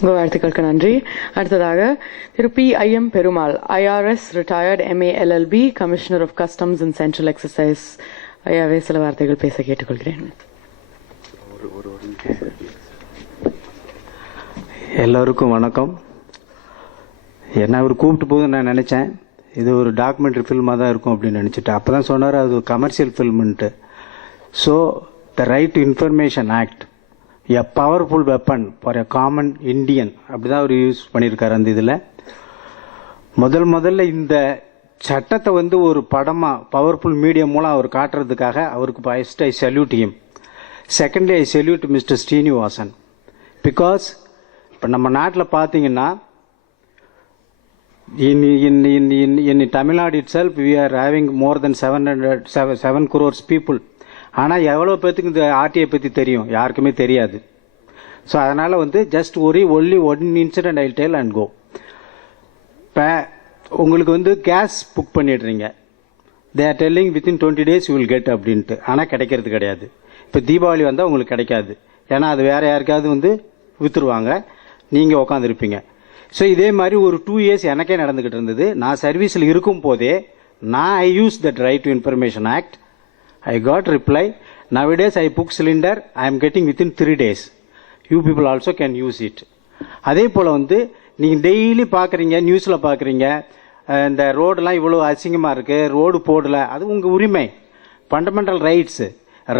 உங்கள் வாழ்த்துக்களுக்கு நன்றி. அடுத்ததாக திரு P.I.M. Perumal, IRS retired MA LLB commissioner of customs and central excise. ஐயாவே சில வார்த்தைகள் பேச கேட்டுக்கொள்கிறேன். எல்லோருக்கும் வணக்கம். என்ன அவர் கூப்பிட்டு போது நான் நினச்சேன் இது ஒரு டாக்குமெண்ட்ரி ஃபில்மாக தான் இருக்கும் அப்படின்னு நினச்சிட்டு, அப்போ தான் சொன்னார் அது ஒரு கமர்ஷியல் ஃபில்முன்ட்டு. So the right to information act a powerful weapon for a common Indian, அப்படி தான் அவர் யூஸ் பண்ணியிருக்காரு. அந்த இதில் முதல்ல இந்த சட்டத்தை ஒரு படமாக பவர்ஃபுல் மீடியம் மூலம் அவர் காட்டுறதுக்காக அவருக்கு first I salute him. Secondly I salute mister Srinivasan. Because இப்போ நம்ம நாட்டில் பார்த்தீங்கன்னா in Tamil Nadu itself we are having more than 7 crores people. ஆனால் எவ்வளோ பேத்துக்கு இந்த ஆர்டிஐ பற்றி தெரியும்? யாருக்குமே தெரியாது. ஸோ அதனால் just only one incident I tell and go. இப்போ உங்களுக்கு கேஸ் புக் பண்ணிடுறீங்க, they are telling within 20 days you will get அப்படின்ட்டு. ஆனால் கிடைக்கிறது கிடையாது. இப்போ தீபாவளி வந்தால் உங்களுக்கு கிடைக்காது, ஏன்னா அது வேறு யாருக்காவது விற்றுருவாங்க, நீங்கள் உக்காந்துருப்பீங்க. ஸோ இதே மாதிரி ஒரு 2 years எனக்கே நடந்துக்கிட்டு இருந்தது. நான் சர்வீஸில் இருக்கும் போதே நான் I use that right to information act. I got reply. Nowadays I book cylinder, I am getting within 3 days. You people also can use it. அதே போல் நீங்கள் டெய்லி பார்க்குறீங்க, நியூஸில் பார்க்குறீங்க, இந்த ரோடெலாம் இவ்வளோ அசிங்கமாக இருக்குது, ரோடு போடல, அது உங்கள் உரிமை. Fundamental rights,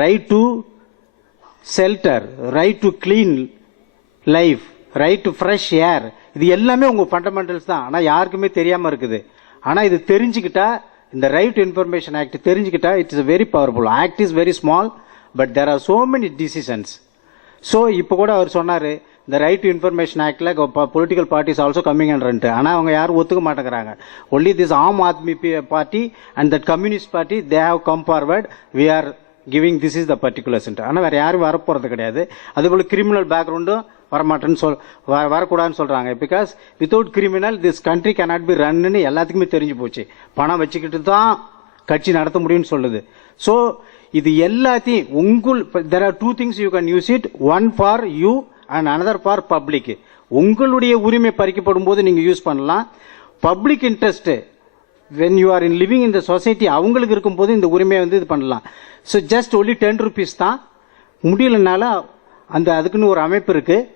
right to shelter, right to clean life, right to fresh air, இது எல்லாமே உங்கள் ஃபண்டமெண்டல்ஸ் தான். ஆனால் யாருக்குமே தெரியாமல் இருக்குது. ஆனால் இது தெரிஞ்சுக்கிட்டா, இந்த ரைட் டு இன்ஃபர்மேஷன் ஆக்ட் தெரிஞ்சுக்கிட்டா, it is very powerful. Act is very small, but there are so many decisions. So இப்போ கூட அவர் சொன்னார் இந்த ரைட் டு இன்ஃபர்மேஷன் ஆக்டில் பொலிட்டிக்கல் பார்ட்டிஸ் ஆல்சோ கம்மிங் அண்டர்ன்ட்டு. ஆனால் அவங்க யாரும் ஒத்துக்க மாட்டேங்கிறாங்க. Only this Aam Aadmi Party and that Communist Party they have come forward, we are giving this is the பர்டிகுலர்ஸ்ன்ட்டு. ஆனால் வேறு யாரும் வரப்போகிறது கிடையாது. அதுபோல் கிரிமினல் பேக்ரவுண்டும் வரமாட்டேன்னு வரக்கூடாதுன்னு சொல்கிறாங்க. Because without criminal this country cannot be run எல்லாத்துக்குமே தெரிஞ்சு போச்சு. பணம் வச்சுக்கிட்டு தான் கட்சி நடத்த முடியும்னு சொல்லுது. ஸோ இது எல்லாத்தையும் there are 2 things you can use it, one for you and another for public. உங்களுடைய உரிமை பறிக்கப்படும் போது நீங்கள் யூஸ் பண்ணலாம். Public interest when you are in living in the society அவங்களுக்கு இருக்கும்போது இந்த உரிமையை இது பண்ணலாம். ஸோ ஜஸ்ட் only 10 rupees தான். முடியலனால அதுக்குன்னு ஒரு அமைப்பு இருக்குது.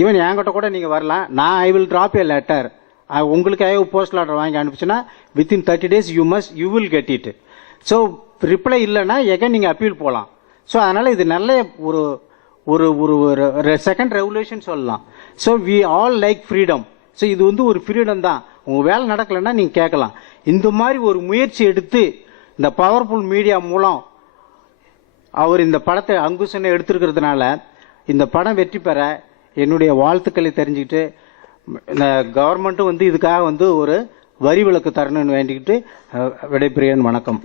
ஈவன் என்கிட்ட கூட நீங்கள் வரலாம். நான் I will drop a letter. உங்களுக்காக போஸ்டல் ஆர்டர் வாங்கி அனுப்பிச்சுன்னா within 30 days you will get it. So reply இல்லைன்னா எகன் நீங்கள் அப்பீல் போகலாம். ஸோ அதனால் இது நல்ல ஒரு ஒரு ஒரு செகண்ட் ரெவல்யூஷன் சொல்லலாம். So we all like freedom. ஸோ இது ஒரு ஃப்ரீடம் தான். உங்கள் வேலை நடக்கலைன்னா நீங்கள் கேட்கலாம். இந்த மாதிரி ஒரு முயற்சி எடுத்து இந்த பவர்ஃபுல் மீடியா மூலம் அவர் இந்த படத்தை அங்குசனை எடுத்திருக்கிறதுனால இந்த படம் வெற்றி பெற என்னுடைய வாழ்த்துக்களை தெரிஞ்சுக்கிட்டு, இந்த கவர்மெண்ட்டும் இதுக்காக ஒரு வரி விலக்கு தரணும்னு வேண்டிக்கிட்டு விடைபெறுகிறேன். வணக்கம்.